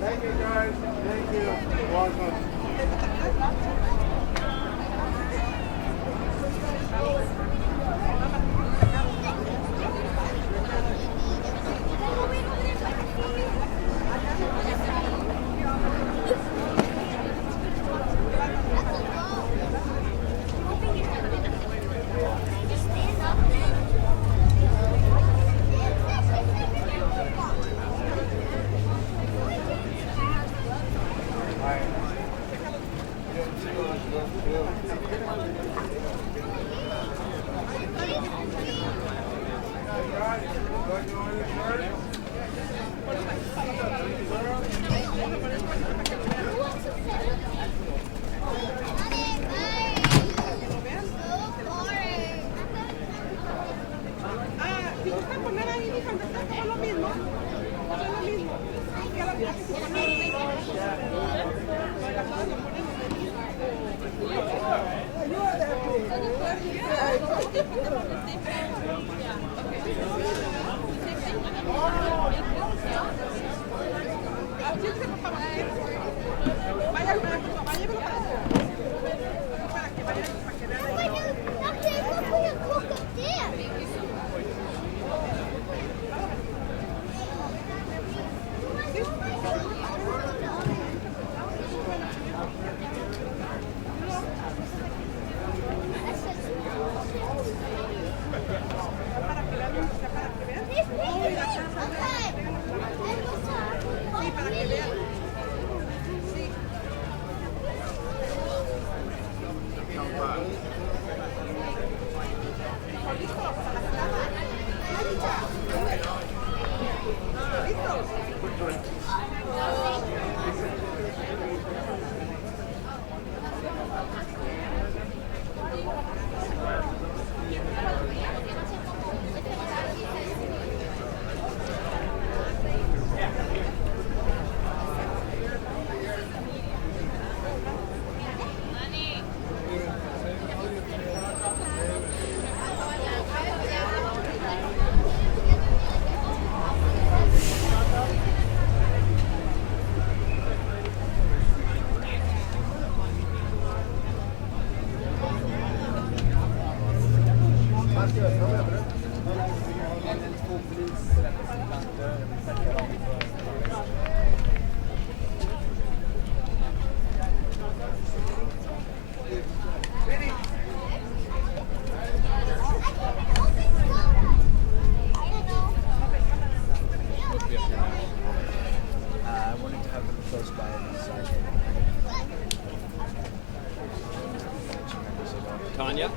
Thank you, guys. Thank you. Welcome. Tanya,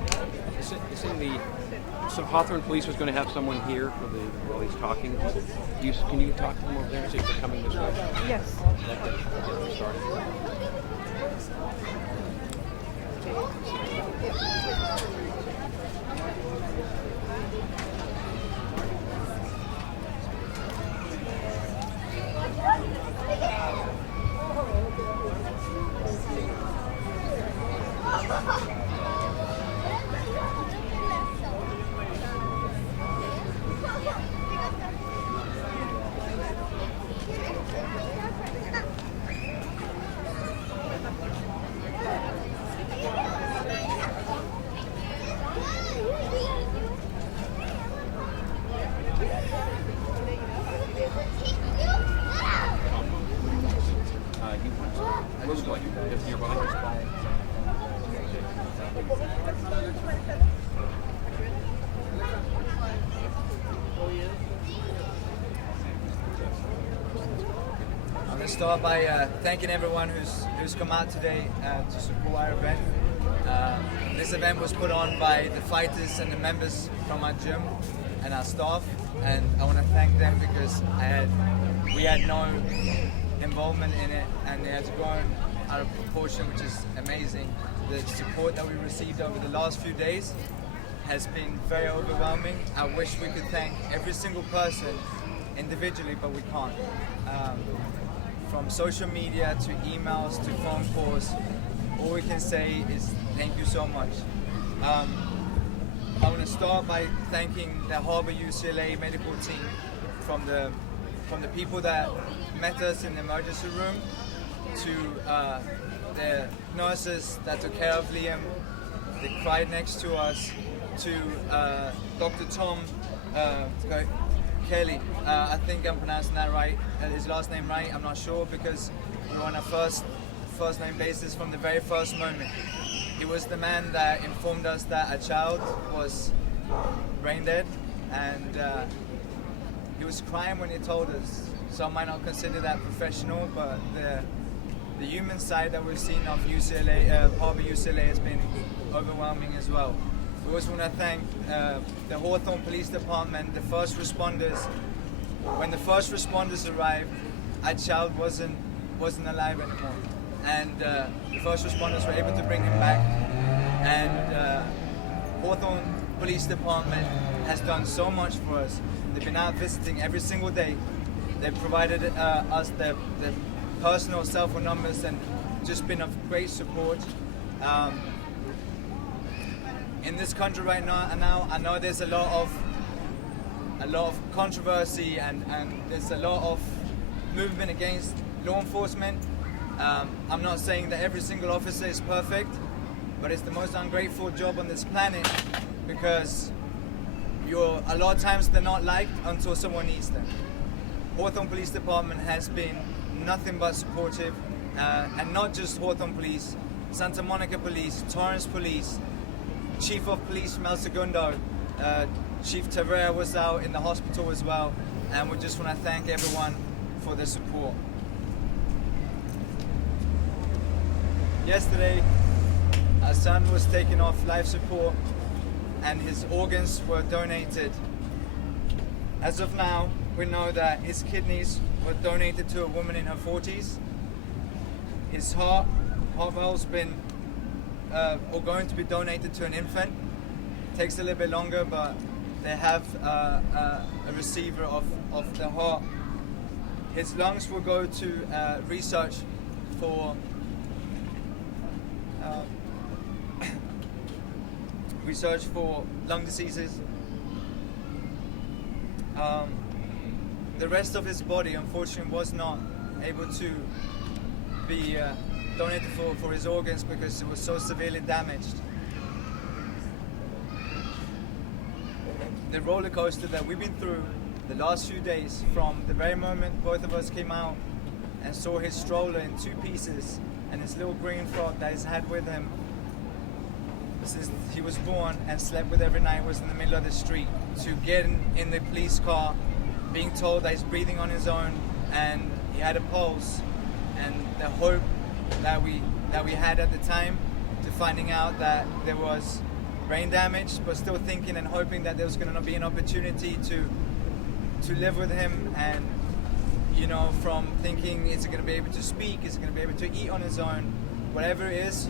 so Hawthorne Police was going to have someone here for while he's talking. Can you talk to them over there and see if they're coming this way? Yes. Let them get started. belly. Just in your belly. I'm going to start by thanking everyone who's come out today to support our event. This event was put on by the fighters and the members from our gym and our staff, and I want to thank them because we had no involvement in it, and it has grown out of proportion, which is amazing. The support that we received over the last few days has been very overwhelming. I wish we could thank every single person individually, but we can't. From social media to emails to phone calls, all we can say is thank you so much. I want to start by thanking the Harvard UCLA medical team, from the people that met us in the emergency room to the nurses that took care of Liam, they cried next to us, to Dr. Tom Kelly. I think I'm pronouncing that right, his last name right, I'm not sure, because we were on a first name basis from the very first moment. He was the man that informed us that a child was brain dead, and he was crying when he told us. Some might not consider that professional, but the human side that we've seen of UCLA, Harvard UCLA, has been overwhelming as well. We also want to thank the Hawthorne Police Department, the first responders. When the first responders arrived, our child wasn't alive anymore, and the first responders were able to bring him back. And Hawthorne Police Department has done so much for us. They've been out visiting every single day. They've provided us their personal cell phone numbers and just been of great support. In this country right now, I know there's a lot of controversy and there's a lot of movement against law enforcement. I'm not saying that every single officer is perfect, but it's the most ungrateful job on this planet, because a lot of times they're not liked until someone needs them. Hawthorne Police Department has been nothing but supportive, and not just Hawthorne Police, Santa Monica Police, Torrance Police, Chief of Police from El Segundo, Chief Tavera was out in the hospital as well, and we just want to thank everyone for the support. Yesterday, our son was taken off life support and his organs were donated. As of now, we know that his kidneys were donated to a woman in her 40s. His heart valve's been or going to be donated to an infant. Takes a little bit longer, but they have a receiver of the heart. His lungs will go to research for lung diseases. The rest of his body, unfortunately, was not able to be donated for his organs because it was so severely damaged. The roller coaster that we've been through the last few days, from the very moment both of us came out and saw his stroller in 2 pieces and his little green frog that he's had with him since he was born and slept with every night, was in the middle of the street, to getting in the police car, being told that he's breathing on his own and he had a pulse, and the hope that we had at the time, to finding out that there was brain damage, but still thinking and hoping that there was going to be an opportunity to live with him, and from thinking, is he going to be able to speak, is he going to be able to eat on his own, whatever it is,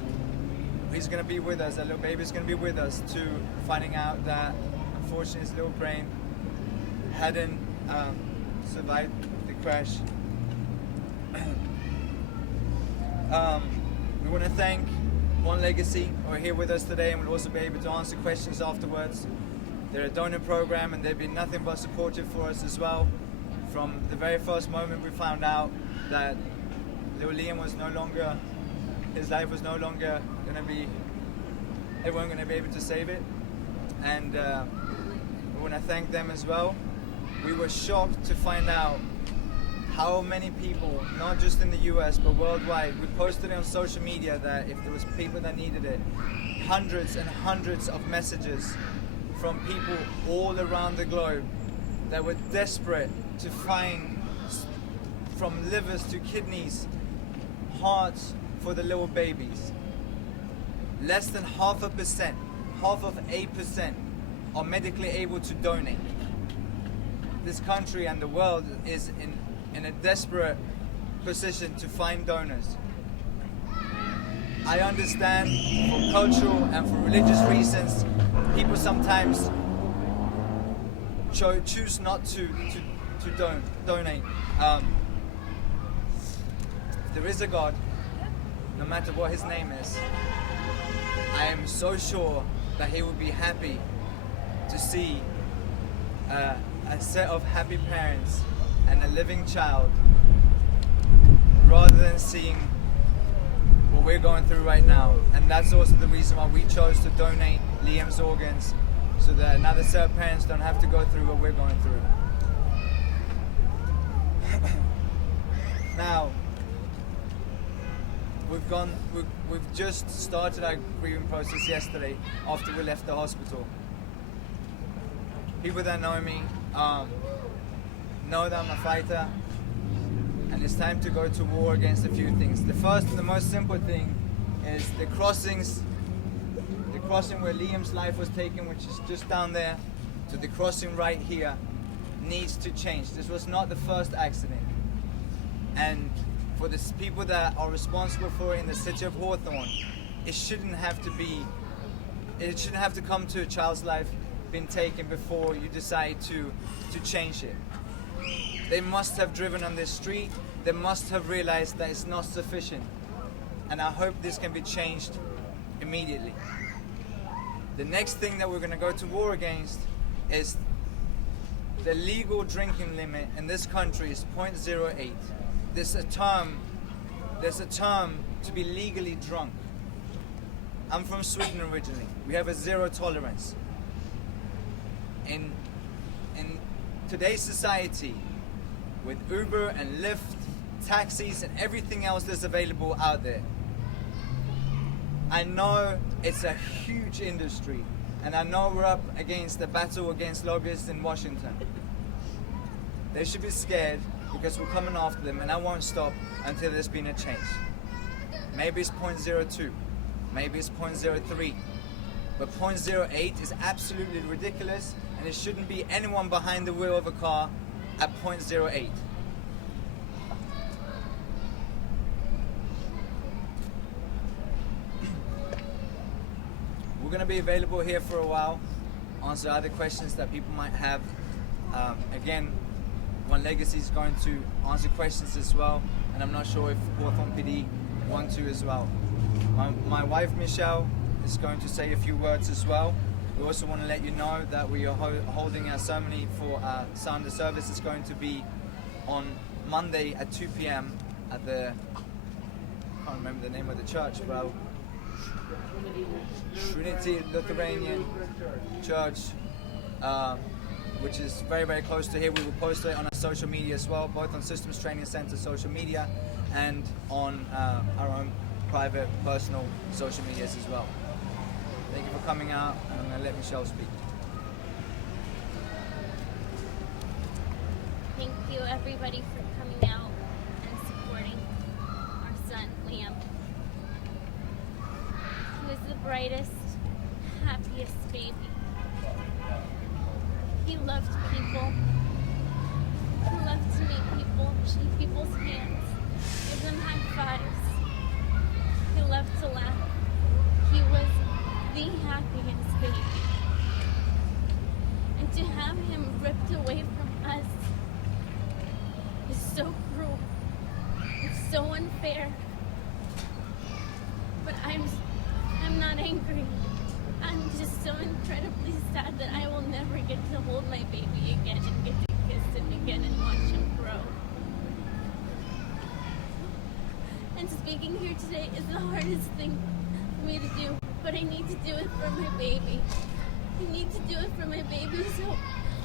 he's going to be with us, that little baby's going to be with us, to finding out that unfortunately his little brain hadn't survived the crash. We want to thank One Legacy, who are here with us today, and will also be able to answer questions afterwards. They're a donor program and they've been nothing but supportive for us as well. From the very first moment we found out that little Liam was no longer, his life was no longer going to be, they weren't going to be able to save it. And we want to thank them as well. We were shocked to find out how many people, not just in the US but worldwide, we posted it on social media that if there was people that needed it, hundreds and hundreds of messages from people all around the globe that were desperate to find, from livers to kidneys, hearts for the little babies. Less than 0.5%, 0.5% are medically able to donate. This country and the world is in a desperate position to find donors. I understand for cultural and for religious reasons, people sometimes choose not to donate. If there is a God, no matter what his name is, I am so sure that he will be happy to see a set of happy parents and a living child, rather than seeing what we're going through right now. And that's also the reason why we chose to donate Liam's organs, so that another set of parents don't have to go through what we're going through. Now, we've just started our grieving process yesterday after we left the hospital. People that know me know that I'm a fighter, and it's time to go to war against a few things. The first and the most simple thing is the crossing where Liam's life was taken, which is just down there, to the crossing right here, needs to change. This was not the first accident. And for the people that are responsible for it in the city of Hawthorne, it shouldn't have to come to a child's life being taken before you decide to change it. They must have driven on this street. They must have realized that it's not sufficient. And I hope this can be changed immediately. The next thing that we're going to go to war against is the legal drinking limit in this country is 0.08. There's a term to be legally drunk. I'm from Sweden originally. We have a zero tolerance. In today's society, with Uber and Lyft, taxis and everything else that's available out there, I know it's a huge industry, and I know we're up against the battle against lobbyists in Washington. They should be scared, because we're coming after them, and I won't stop until there's been a change. Maybe it's 0.02, maybe it's 0.03, but 0.08 is absolutely ridiculous, and it shouldn't be anyone behind the wheel of a car at 0.08. We're going to be available here for a while, answer other questions that people might have. Again, One Legacy is going to answer questions as well, and I'm not sure if Hawthorne PD want to as well. My wife Michelle is going to say a few words as well. We also want to let you know that we are holding our ceremony for Sunday service. Is going to be on Monday at 2 p.m. at the, I can't remember the name of the church, but Trinity Lutheran Church, which is very, very close to here. We will post it on our social media as well, both on Systems Training Center social media and on our own private, personal social medias as well. Thank you for coming out, and I'm going to let Michelle speak. Thank you everybody for coming out and supporting our son, Liam. He was the brightest, happiest baby. He loved people. He loved to meet people, shake people's hands, give them high fives. He loved to laugh. He was the happiest baby. And to have him ripped away from us is so cruel. It's so unfair. But I'm not angry. I'm just so incredibly sad that I will never get to hold my baby again and get to kiss him again and watch him grow. And speaking here today is the hardest thing for me to do, but I need to do it for my baby. I need to do it for my baby so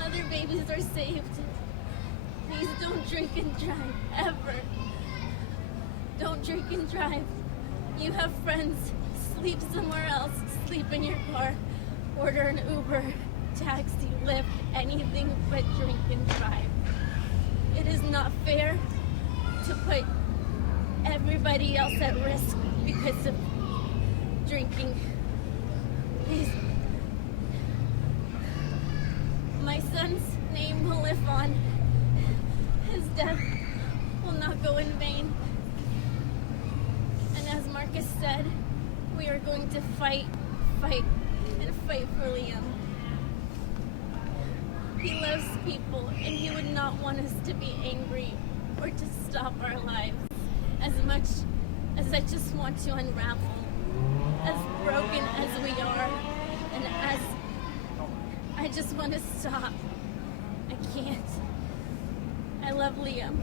other babies are saved. Please don't drink and drive, ever. Don't drink and drive. You have friends, sleep somewhere else, sleep in your car, order an Uber, taxi, Lyft, anything but drink and drive. It is not fair to put everybody else at risk because of drinking. Please. My son's name will live on. His death will not go in vain. And as Marcus said, we are going to fight, and fight for Liam. He loves people, and he would not want us to be angry or to stop our lives. As much as I just want to unravel, as broken as we are, and as I just want to stop, I can't. I love Liam.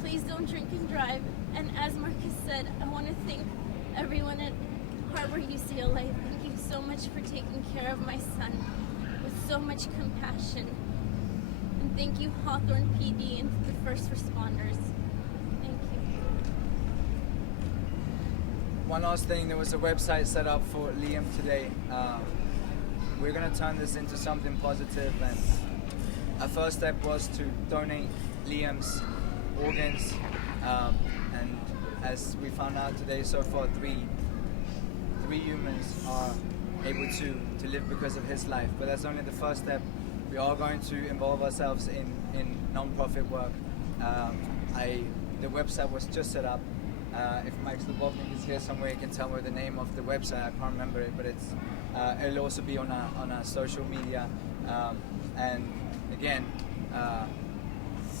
Please don't drink and drive. And as Marcus said, I want to thank everyone at Harbor UCLA. Thank you so much for taking care of my son with so much compassion. And thank you, Hawthorne PD and the first responders. Thank you. One last thing, there was a website set up for Liam today. We're going to turn this into something positive, and our first step was to donate Liam's organs, and as we found out today, so far three humans are able to live because of his life, but that's only the first step. We are going to involve ourselves in non-profit work. The website was just set up. If Mike Slobodnik is here somewhere, he can tell me the name of the website. I can't remember it, but it'll also be on our social media. And again,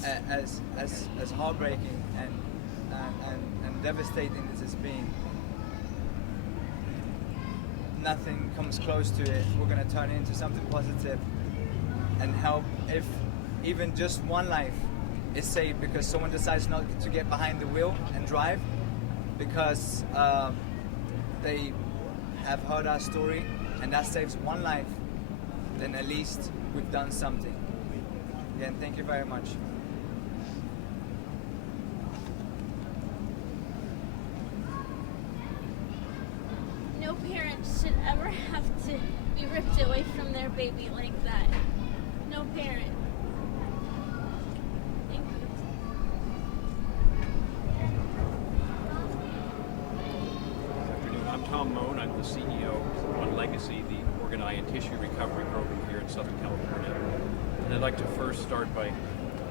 as heartbreaking and devastating as it's been, nothing comes close to it. We're going to turn it into something positive and help. If even just one life is saved because someone decides not to get behind the wheel and drive because they have heard our story, and that saves one life, then at least we've done something. Again, thank you very much. No parent should ever have to be ripped away from their baby like that. No parent. Thank you. Good afternoon. I'm Tom Moan. I'm the CEO of One Legacy, the organ, eye, and tissue recovery program here in Southern California. And I'd like to first start by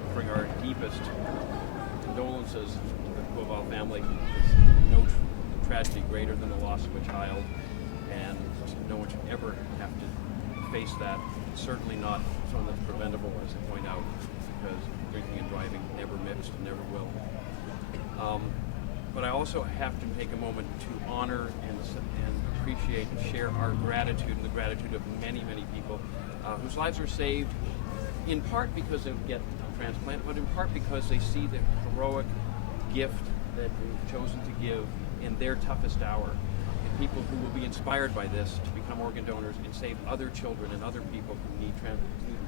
offering our deepest condolences to the Kowal family. There's no tragedy greater than the loss of a child, and no one should ever have to face that. Certainly not something that's preventable, as I point out, because drinking and driving never mixed, never will. But I also have to take a moment to honor and appreciate and share our gratitude and the gratitude of many, many people whose lives are saved, in part because they get a transplant, but in part because they see the heroic gift that we've chosen to give in their toughest hour. And people who will be inspired by this to become organ donors and save other children and other people who need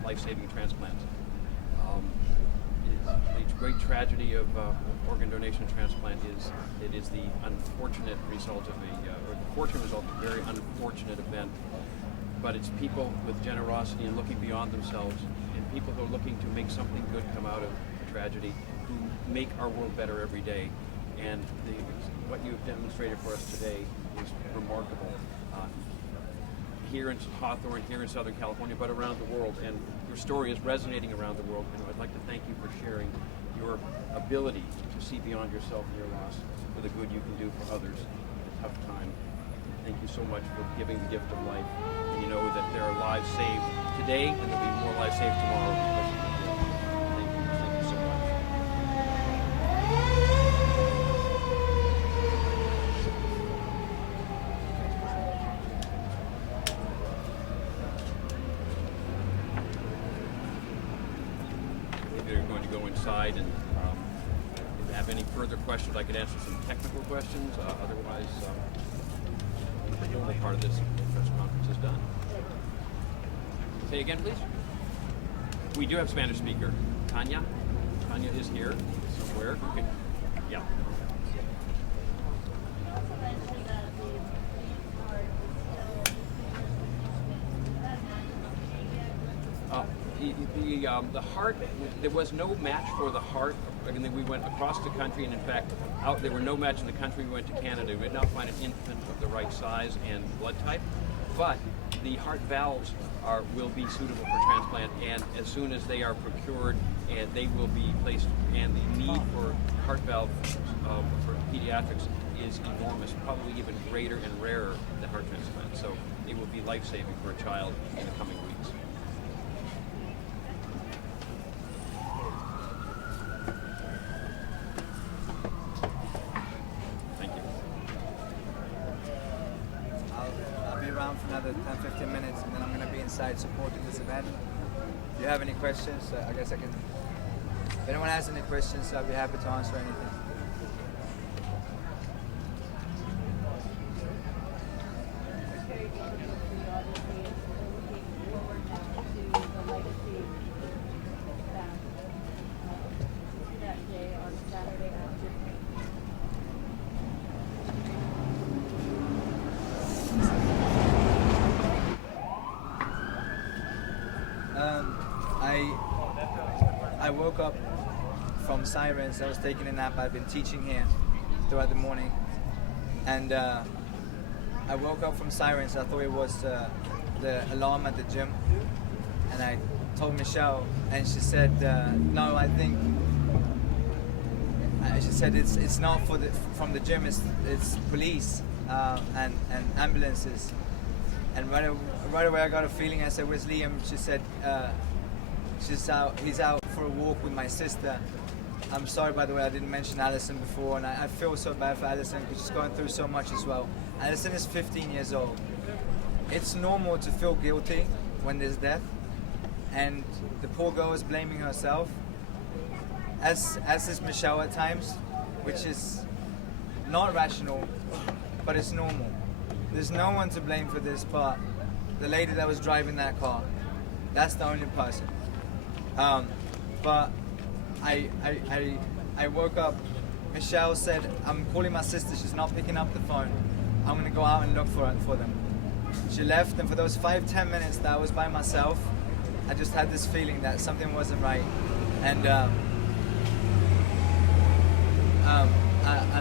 life-saving transplants. The great tragedy of organ donation and transplant is it is the unfortunate result of or the fortunate result of a very unfortunate event. But it's people with generosity and looking beyond themselves, and people who are looking to make something good come out of tragedy, who make our world better every day. And what you've demonstrated for us today is remarkable. Here in Hawthorne, here in Southern California, but around the world. And your story is resonating around the world. And I'd like to thank you for sharing your ability to see beyond yourself and your loss for the good you can do for others at a tough time. Thank you so much for giving the gift of life. And you know that there are lives saved today, and there'll be more lives saved tomorrow because of your gift. Thank you. Thank you so much. They're going to go inside, and if you have any further questions, I could answer some technical questions. Otherwise, the normal part of this press conference is done. Say again, please. We do have Spanish speaker. Tanya? Tanya is here somewhere. Okay. Yeah. The heart, there was no match for the heart. And then we went across the country, and in fact, there were no match in the country. We went to Canada. We did not find an infant of the right size and blood type, but the heart valves will be suitable for transplant, and as soon as they are procured, and they will be placed, and the need for heart valve for pediatrics is enormous, probably even greater and rarer than heart transplant. So it will be life-saving for a child in the coming weeks. I'll be around for another 10-15 minutes, and then I'm going to be inside supporting this event. If you have any questions, I guess I can. If anyone has any questions, I'll be happy to answer anything. I woke up from sirens. I was taking a nap. I've been teaching here throughout the morning, and I woke up from sirens. I thought it was the alarm at the gym, and I told Michelle, and she said, "No, I think." She said it's not from the gym. It's police and ambulances. And right away I got a feeling. I said, "Where's Liam?" She said, he's out for a walk with my sister. I'm sorry, by the way, I didn't mention Alison before, and I feel so bad for Alison because she's going through so much as well. Alison is 15 years old. It's normal to feel guilty when there's death, and the poor girl is blaming herself, as is Michelle at times, which is not rational, but it's normal. There's no one to blame for this but the lady that was driving that car. That's the only person. But I woke up. Michelle said, "I'm calling my sister. She's not picking up the phone. I'm gonna go out and look for them." She left, and for those 5-10 minutes that I was by myself, I just had this feeling that something wasn't right. And a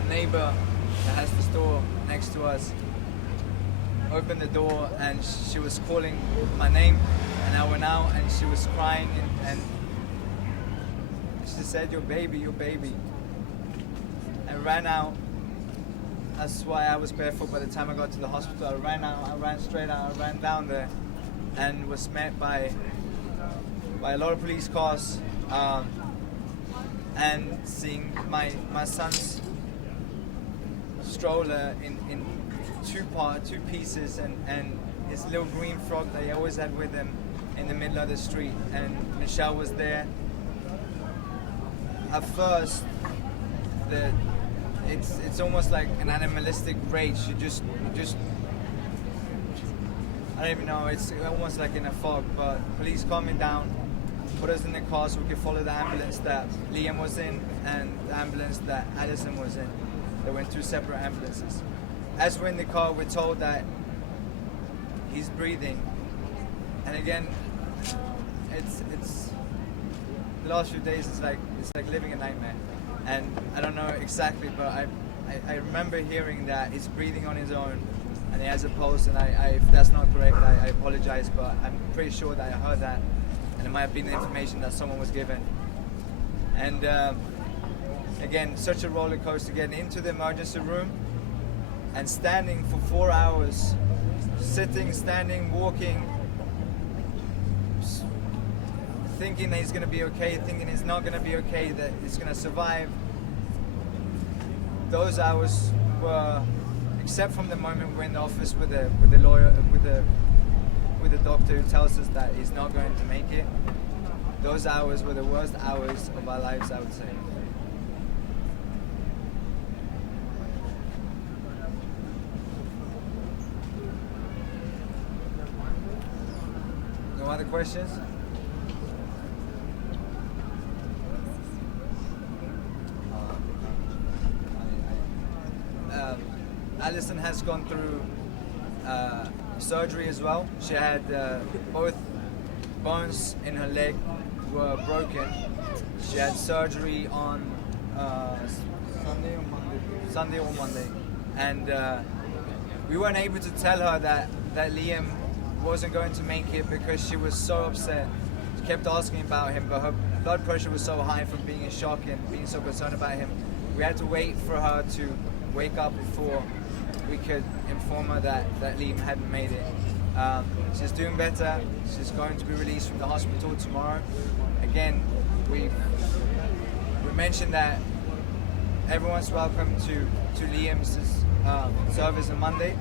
neighbor that has the store next to us opened the door, and she was calling my name, and I went out, and she was crying, and she said, your baby. I ran out. That's why I was barefoot by the time I got to the hospital. I ran out, I ran straight out, I ran down there, and was met by a lot of police cars, and seeing my son's stroller in two pieces, and his little green frog that he always had with him in the middle of the street, and Michelle was there. At first, it's almost like an animalistic rage. You just I don't even know, it's almost like in a fog, but police calmed me down, put us in the car so we could follow the ambulance that Liam was in and the ambulance that Alison was in. They were in two separate ambulances. As we're in the car, we're told that he's breathing. And again, it's the last few days it's like living a nightmare. And I don't know exactly, but I remember hearing that he's breathing on his own and he has a pulse, and if that's not correct, I apologize, but I'm pretty sure that I heard that, and it might have been the information that someone was given. And again, such a roller coaster getting into the emergency room and standing for 4 hours, sitting, standing, walking, thinking that he's going to be okay, thinking he's not going to be okay, that he's going to survive. Those hours were, except from the moment we're in the office with the lawyer, with the doctor who tells us that he's not going to make it, those hours were the worst hours of our lives, I would say. No other questions? Alison has gone through surgery as well. She had both bones in her leg were broken. She had surgery on Sunday or Monday, and we weren't able to tell her that Liam wasn't going to make it because she was so upset. She kept asking about him, but her blood pressure was so high from being in shock and being so concerned about him. We had to wait for her to wake up before we could inform her that Liam hadn't made it. She's doing better. She's going to be released from the hospital tomorrow. Again, we mentioned that everyone's welcome to Liam's service on Monday,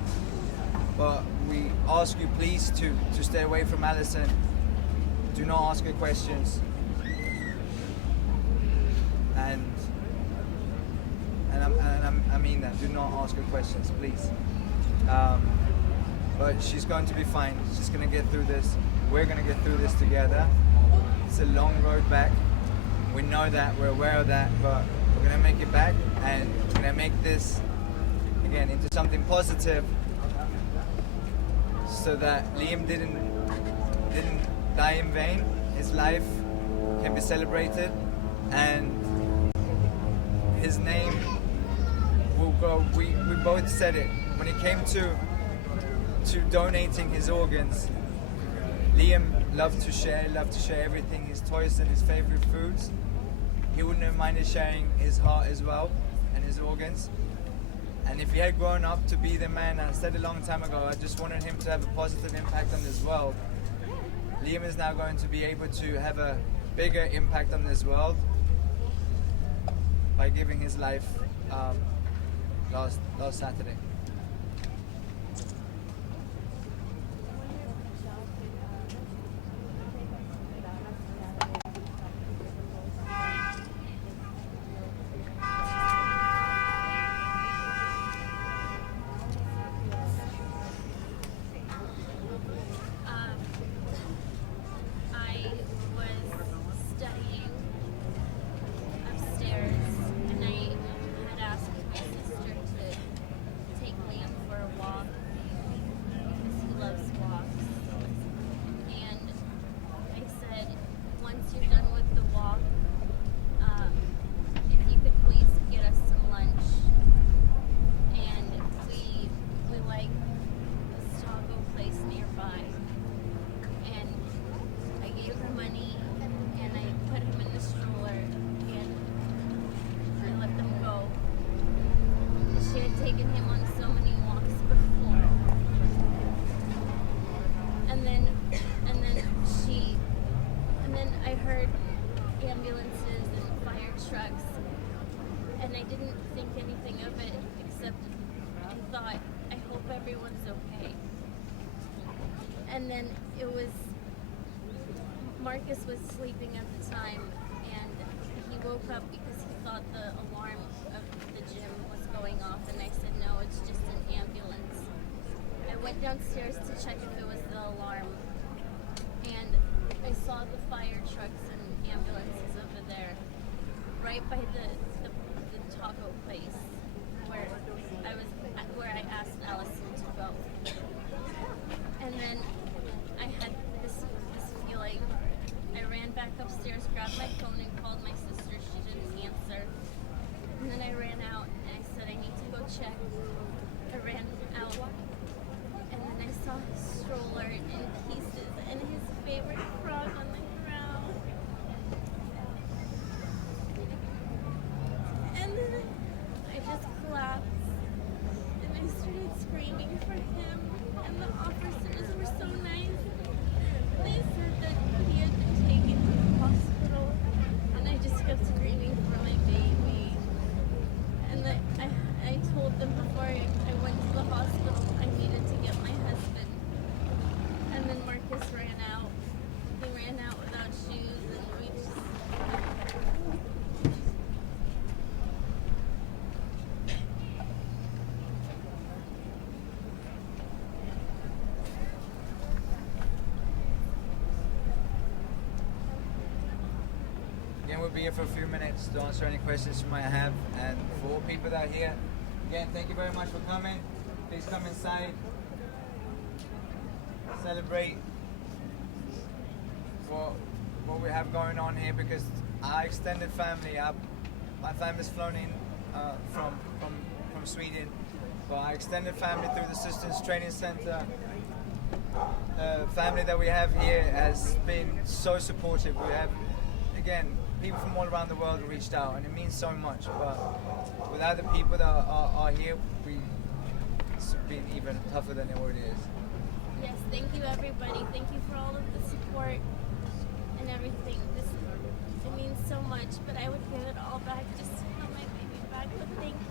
but we ask you please to stay away from Alison. Do not ask her questions, and I mean that. Do not ask her questions, please. But she's going to be fine. She's going to get through this. We're going to get through this together. It's a long road back. We know that. We're aware of that. But we're going to make it back, and we're going to make this again into something positive, so that Liam didn't die in vain. His life can be celebrated, and his name will go. We both said it when it came to donating his organs. Liam loved to share everything, his toys and his favorite foods. He wouldn't have minded sharing his heart as well and his organs. And if he had grown up to be the man, I said a long time ago, I just wanted him to have a positive impact on this world. Liam is now going to be able to have a bigger impact on this world by giving his life last Saturday. And then it was, Marcus was sleeping at the time, and he woke up because he thought the alarm of the gym was going off, and I said, no, it's just an ambulance. I went downstairs to check if it was the alarm, and I saw the fire trucks and ambulances over there, right by the taco place where I asked Allison to go. And then I had this feeling. I ran back upstairs, grabbed my phone, and called my sister. She didn't answer. And then I ran out and I said, I need to go check. I ran out, and then I saw his stroller in pieces and his favorite frog on the ground. And then I just collapsed and I started screaming for him. And the officers were so nice. They said that he had been taken to the hospital, and I just kept screaming for my baby. And I told them before I went to the hospital I needed to get my husband. And then Marcus ran out. He ran out without shoes, and we just... Again, we'll be here for a few minutes to answer any questions you might have. And for all people that are here, again, thank you very much for coming. please come inside, celebrate what we have going on here, because our extended family, my family's flown in from Sweden, but our extended family through the Systems Training Center, family that we have here has been so supportive. We have, again, people from all around the world reached out, and it means so much. But without the people that are here, it's been even tougher than it already is. Yes, thank you everybody. Thank you for all of the support and everything. It means so much, but I would give it all back just to have my baby back. But thank you.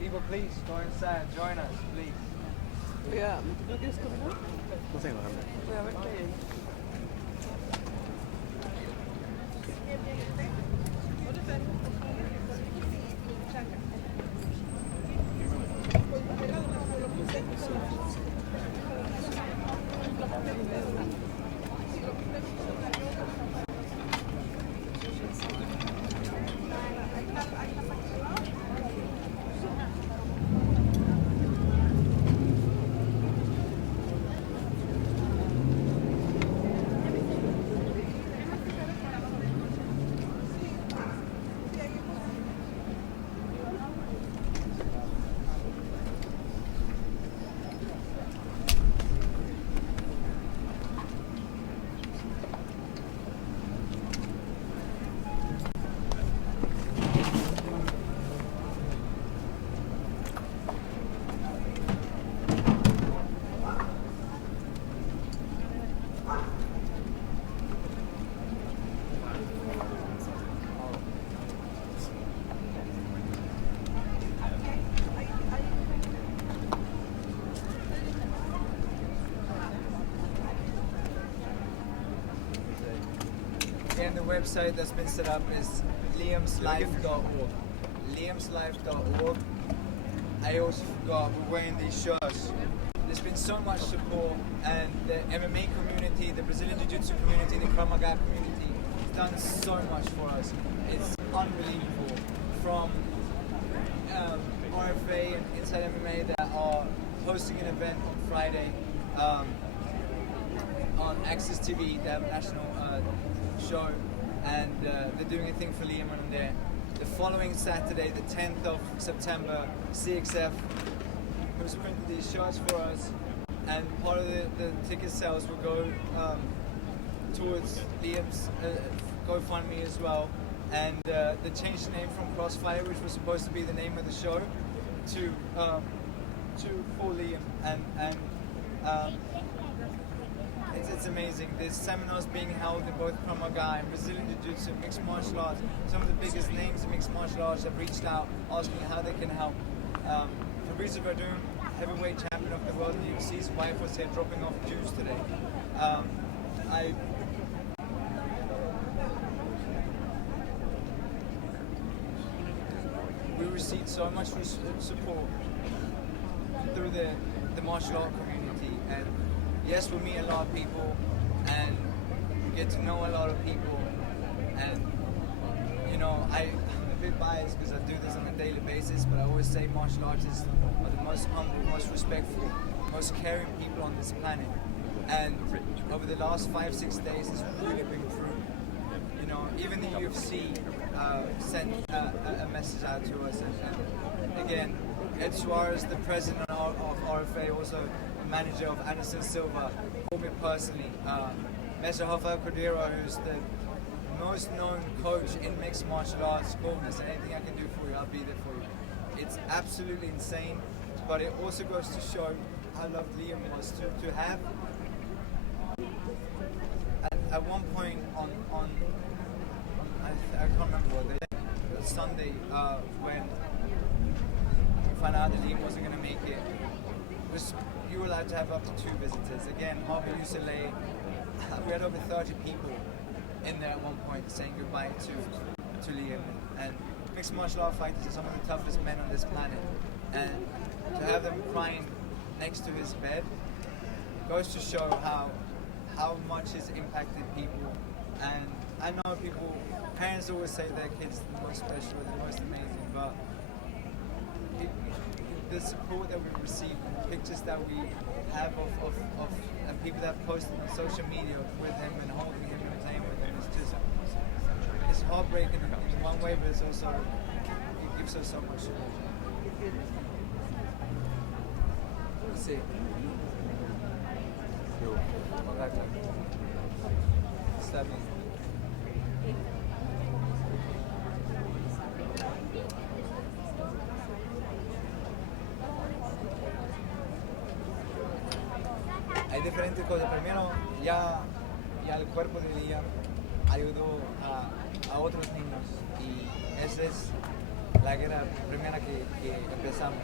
People, please go inside, join us, please. Ja, ¿no quieres caminar? No tengo hambre. Voy a ver qué hay. Again, the website that's been set up is liamslife.org. liamslife.org. I also forgot, we're wearing these shirts. There's been so much support, and the MMA community, the Brazilian Jiu-Jitsu community, the Krav Maga community has done so much for us. It's unbelievable. From RFA and Inside MMA that are hosting an event on Friday on Access TV. They have a national show, and they're doing a thing for Liam on there. The following Saturday, the 10th of September, CXF has printed these shirts for us, and part of the ticket sales will go towards Liam's GoFundMe as well. And they changed the name from Crossfire, which was supposed to be the name of the show, to for Liam, and it's amazing. There's seminars being held in both Krav Maga and Brazilian Jiu-Jitsu, mixed martial arts. Some of the biggest names in mixed martial arts have reached out asking how they can help. Fabricio Verdun, heavyweight champion of the world in the UFC's wife, was here dropping off Jews today. We received so much support through the martial art community, and yes, we meet a lot of people and get to know a lot of people, and you know, I'm a bit biased because I do this on a daily basis, but I always say martial artists are the most humble, most respectful, most caring people on this planet, and over the last 5-6 days it's really been proven. You know, even the UFC sent a message out to us, and again, Ed Suarez, the president of RFA, also manager of Anderson Silva, called me personally. Mr. Rafael Cordeiro, who's the most known coach in mixed martial arts, called me and said, anything I can do for you, I'll be there for you. It's absolutely insane, but it also goes to show how loved Liam was to have at one point on I can't remember what day, Sunday, when we found out that Liam wasn't going to make it, you were allowed to have up to 2 visitors. Again, Harvard UCLA, we had over 30 people in there at one point saying goodbye to Liam. And mixed martial art fighters are some of the toughest men on this planet. And to have them crying next to his bed goes to show how much he's impacted people. And I know parents always say their kids are the most special, the most amazing, but the support that we receive, the pictures that we have of people that post on social media with him and holding him and playing with him, it's heartbreaking in one way, but it's also, it gives us so much support. Let's see. Stab me. Hay diferentes cosas. Primero, ya el cuerpo de Liam ayudó a otros niños y esa es la guerra primera que empezamos.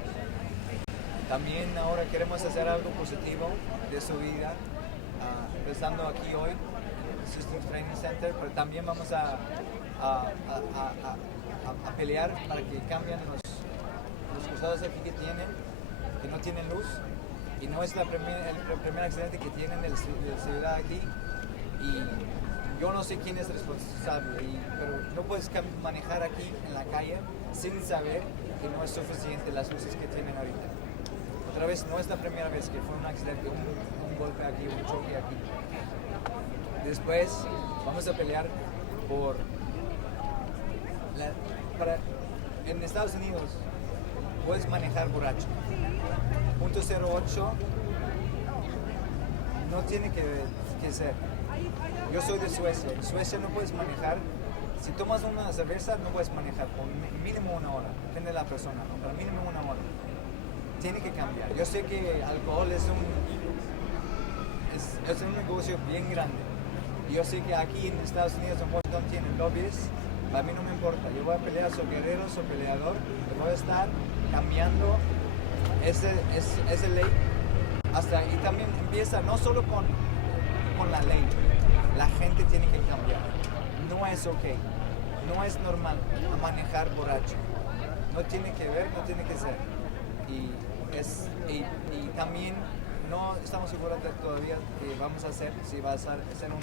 También ahora queremos hacer algo positivo de su vida, empezando aquí hoy, Systems Training Center, pero también vamos a pelear para que cambien los cruzados aquí que no tienen luz. Y no es el primer accidente que tienen de ciudad aquí. Y yo no sé quién es responsable, pero no puedes manejar aquí en la calle sin saber que no es suficiente las luces que tienen ahorita. Otra vez, no es la primera vez que fue un accidente, un golpe aquí, un choque aquí. Después vamos a pelear en Estados Unidos puedes manejar borracho. .08 no tiene que ser. Yo soy de Suecia. En Suecia no puedes manejar. Si tomas una cerveza no puedes manejar por mínimo 1 hora. Depende de la persona, pero mínimo 1 hora. Tiene que cambiar. Yo sé que alcohol es un negocio bien grande. Y yo sé que aquí en Estados Unidos, en Washington, tienen lobbies. A mí no me importa. Yo voy a pelear, soy guerrero, soy peleador. Voy a estar cambiando esa ley y también empieza no solo con la ley, la gente tiene que cambiar. No es ok, no es normal manejar borracho, no tiene que ver, no tiene que ser. Y también no estamos seguros todavía que vamos a hacer, si va a ser un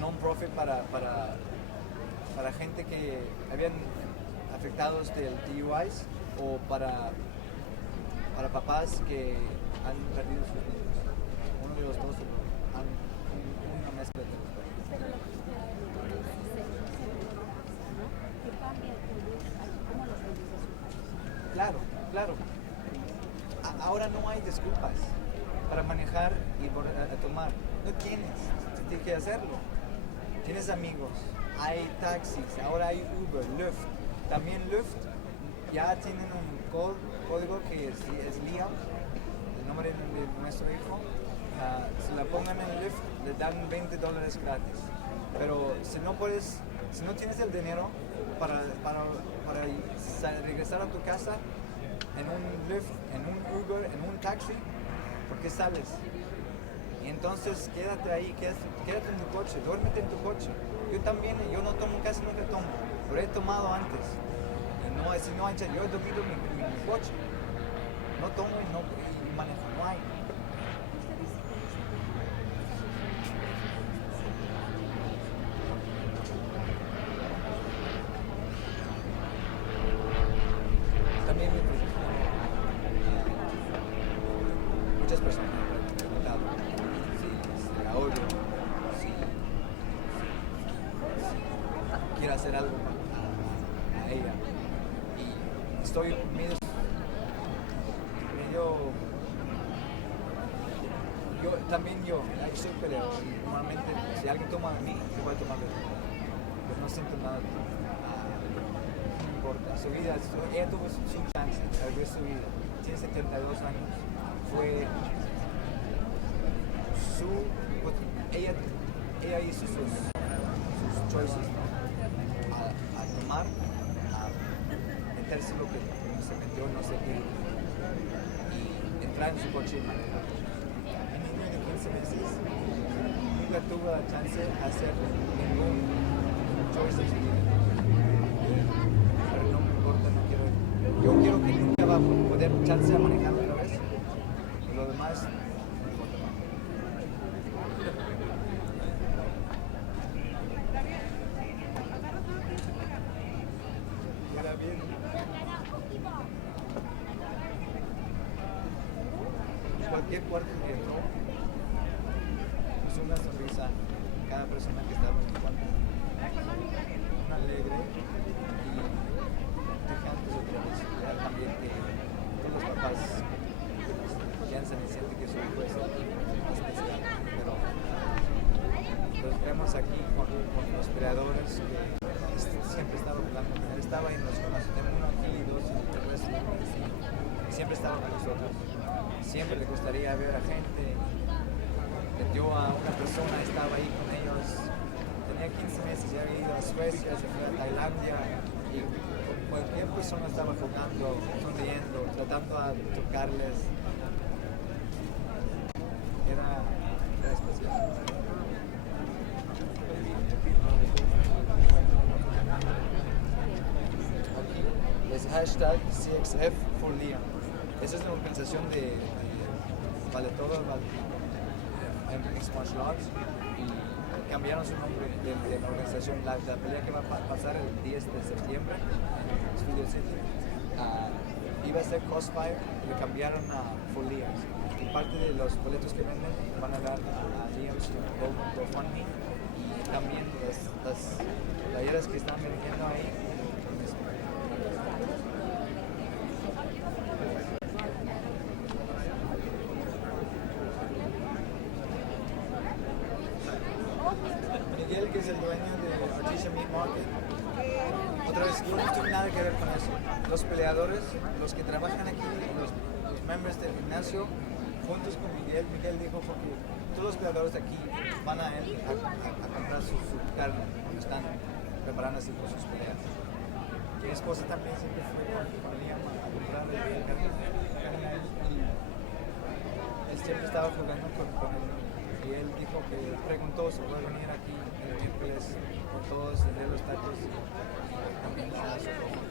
non-profit para gente que habían afectados del DUIs o para papás que han perdido sus niños. Uno de los dos, una mezcla de los dos. Pero lo que usted ¿no? Que cambia el bus, así como los bebés de sus padres. Claro. Ahora no hay disculpas para manejar y tomar. No tienes que hacerlo. Tienes amigos, hay taxis, ahora hay Uber, Lyft. También Lyft ya tienen un código que es Liam, el nombre de nuestro hijo. Si la pongan en Lyft, le dan $20 gratis. Pero si no tienes el dinero para regresar a tu casa en un Lyft, en un Uber, en un taxi, ¿por qué sales? Y entonces quédate ahí, quédate en tu coche, duérmete en tu coche. Yo no tomo, casi nunca tomo, pero he tomado antes. Yo he dormido en mi coche. No tomo y manejo, no hay. También muchas personas me han preguntado si la odio, si quiero hacer algo a ella. Y estoy medio soy peleador. Normalmente si alguien toma de mí, yo voy a tomar de él. Pero no siento nada. No me importa. Su vida, ella tuvo su chance de vivir su vida. Tiene 72 años. Ella ella hizo sus choices, ¿no? A tomar, a meterse lo que se metió, no sé qué, y entrar en su coche y manejar. Mi niño de 15 meses nunca tuvo la chance de hacer ningún choice de su vida. Pero no me importa, no quiero. Yo quiero que nunca va a poder chance a manejar otra vez. Y lo demás no me importa más. Era bien. Cualquier cuarto que entró, puso una sonrisa a cada persona que estaba en el cuarto. Un alegre y dejantes otra vez. Era también que todos los papás piensan y sienten que su hijo es especial. Pero los vemos aquí con los peleadores que siempre estaba jugando. Él estaba en los comas, tengo uno aquí y dos en el resto de la medicina. Y siempre estaba con nosotros. Siempre le gustaría ver a gente. Metió a una persona, estaba ahí con ellos. Tenía 15 meses, ya había ido a Suecia, se fue a Tailandia. Y cualquier persona estaba jugando, sonriendo, tratando de tocarles. Era especial. Aquí es hashtag CXF for Liam. Esa es la organización de vale todo en Mixed Martial Arts y cambiaron su nombre de la organización. La pelea que va a pasar el 10 de septiembre en Studio City iba a ser Crossfire y le cambiaron a For Liam. Y parte de los boletos que venden van a dar a Liam su GoFundMe y también las playeras que están vendiendo ahí. Miguel, que es el dueño de Artesia Meat Market. Otra vez, yo no tuve nada que ver con eso. Los peleadores, los que trabajan aquí, los miembros del gimnasio, juntos con Miguel dijo porque todos los peleadores de aquí van a él a comprar su carne cuando están preparando así por sus peleas. Mi esposa también siempre fue con Liam a comprar carne y él siempre estaba jugando con él. Y él dijo que preguntó si puede venir aquí el miércoles con todos, de los tacos y también a su ropa.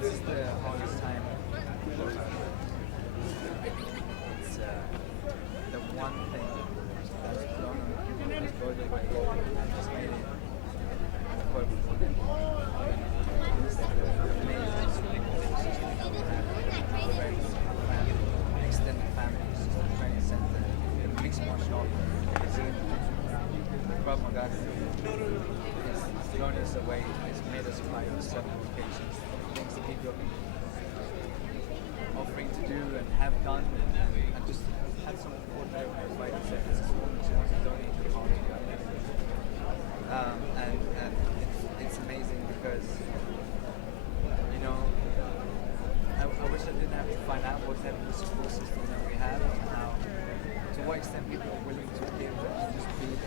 This is the hardest time. It's the one thing that's blown this border away and just made it perfect for them. It's amazing. Friends, family, extended families, training center, the mixed martial arts, Krav Maga. It's blown us away. It's made us cry on several occasions. Things that people offering to do and have done, and just had some ordinary fight and said, "This is what she wants to donate to the heart." And it's amazing because you know I wish I didn't have to find out what type of support system that we have and how to what extent people are willing to give and just be.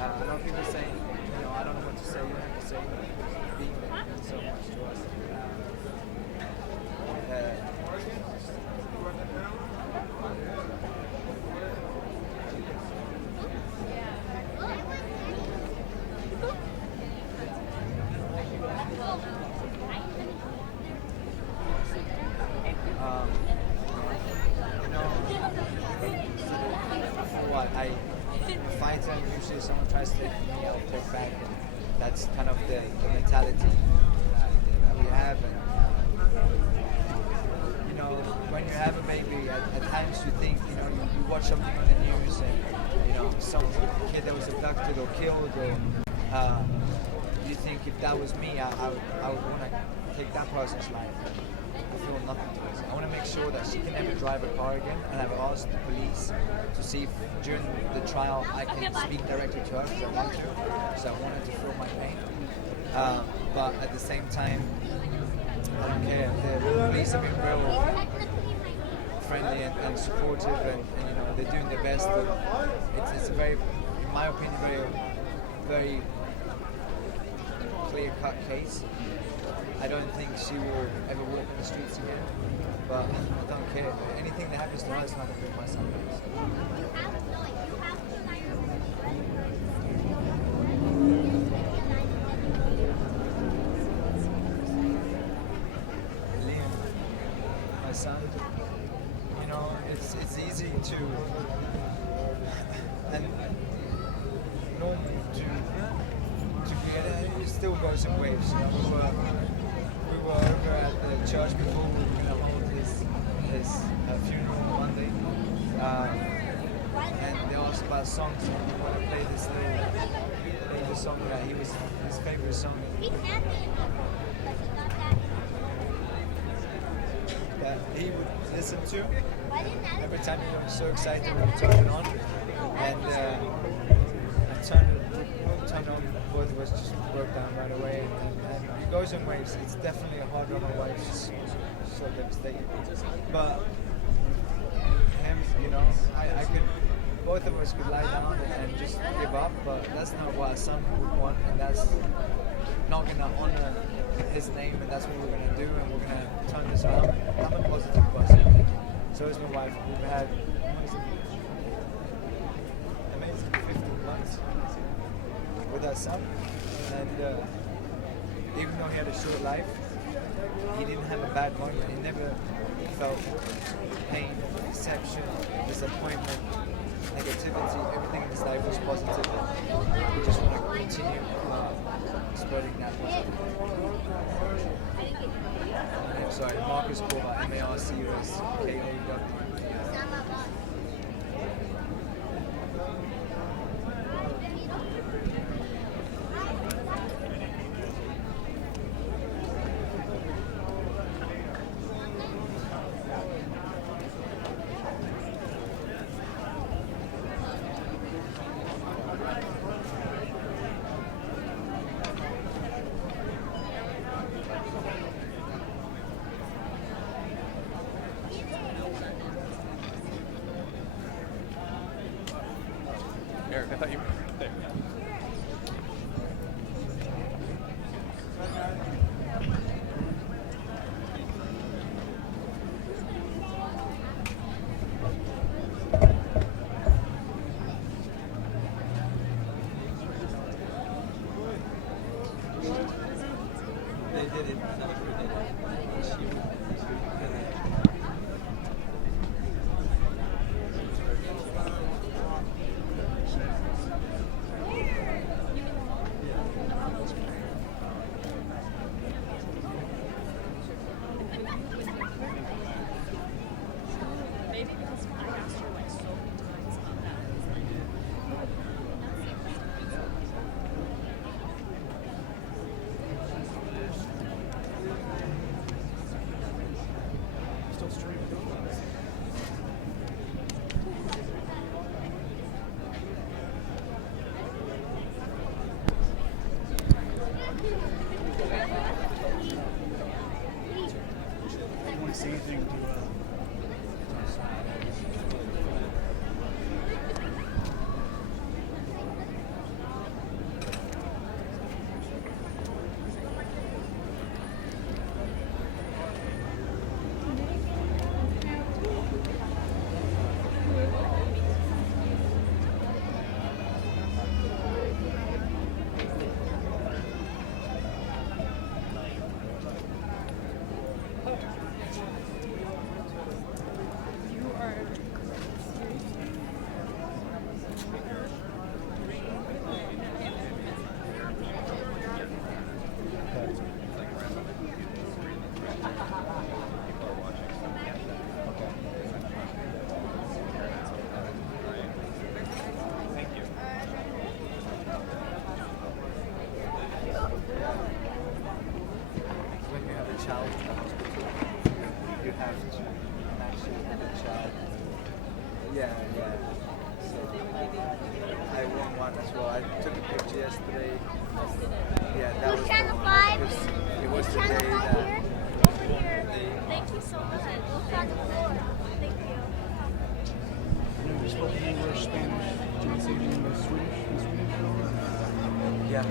A lot of people say, you know, I fight and usually if someone tries to take from me, I'll take back. And that's kind of the mentality that we have. And you know, when you have a baby, at times you think, you know, you watch something on the news and you know some kid that was abducted or killed, or you think if that was me, I would want to take that person's life. I feel nothing towards it. I want to make sure that she can never drive a car again, and I've asked the police to see if during the trial I can speak directly to her because I want to, because I wanted to feel my pain. But at the same time, I don't care. The police have been real friendly and supportive, and you know they're doing their best. And it's a very, in my opinion, very clear-cut case. I don't think she will ever walk in the streets again, but I don't care. Anything that happens to her is not going to bring my son back. Liam, my son, you know, it's easy to and normal to create it. It still goes in waves. You know? We were over at the church before we were going to hold his funeral on Monday, and they asked about songs, and we want to play this little song that his favorite song that he would listen to every time he was so excited when we turned it on, and I turned on, both of us just broke down right away, and it goes in waves. It's definitely a hard on my wife. She's so devastated. But him, you know, I could, both of us could lie down and just give up, but that's not what a son would want, and that's not going to honor his name, and that's what we're going to do, and we're going to turn this around. I'm a positive person. So is my wife. We've had amazing 15 months with our son, and even though he had a short life, he didn't have a bad moment. He never felt pain, deception, disappointment, negativity. Everything in his life was positive. We just want to continue spreading that positivity. I'm sorry, Marcus Kowal, M-A-R-C-U-S-K-O-W. Eric, I thought you were there. They did it. Yeah. So I won one as well. I took a picture yesterday. Yeah, that was the one. It was the day that. Thank you so much. Thank you. You spoke English, Spanish, do you say anything in Swedish? Yeah.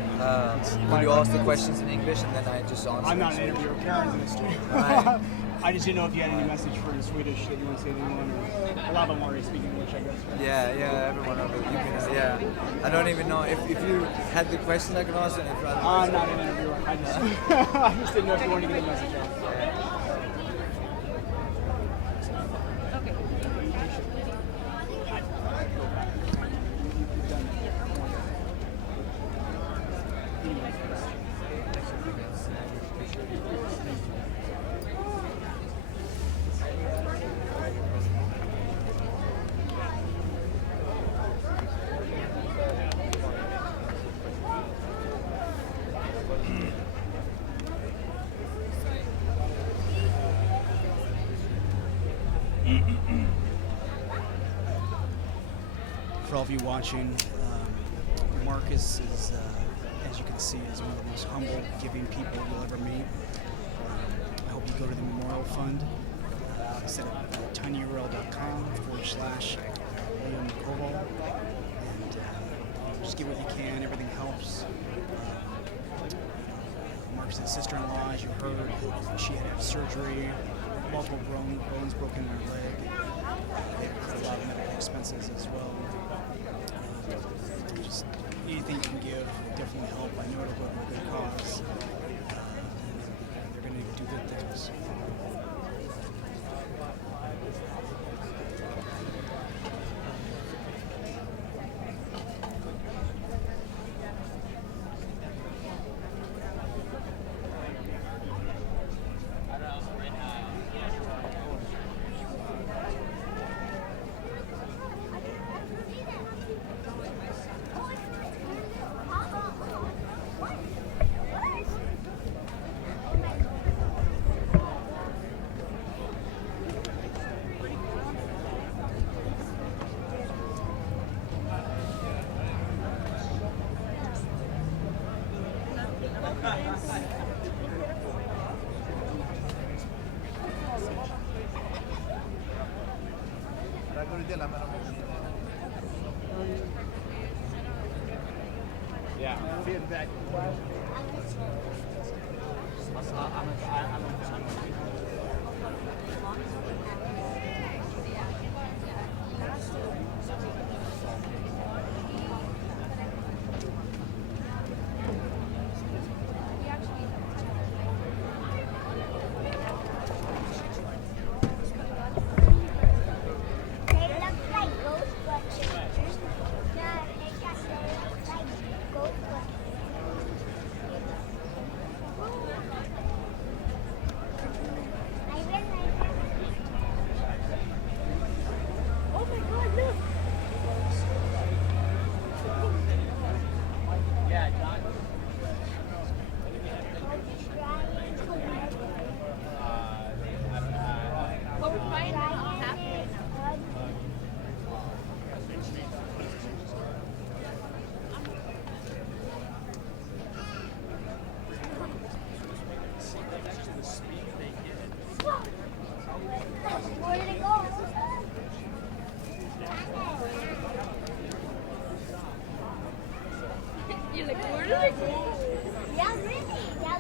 Will you ask the questions in English and then I just answer? I'm not an in interviewer. Karen's in the studio. Right. I just didn't know if you had any message for the Swedish that you want to say to anyone. Or a lot of them already speak English, I guess. Right? Yeah, everyone over there. You can, yeah. I don't even know if you had the questions I can answer. If rather I'm not an interviewer. I just didn't know if you wanted to get a message out. For all of you watching, Marcus is, as you can see, is one of the most humble, giving people you'll ever meet. I hope you go to the Memorial Fund. Like I said, at tinyurl.com/Mikael Kowal. And just give what you can, everything helps. Marcus' sister-in-law, as you heard, she had to have surgery, multiple bones broken in her leg. They had a lot of medical expenses as well. Just anything you can give definitely help. I know it'll go to a good cause. They're going to do good things. Yeah, feedback. You're like, where did it go? Yeah, really. That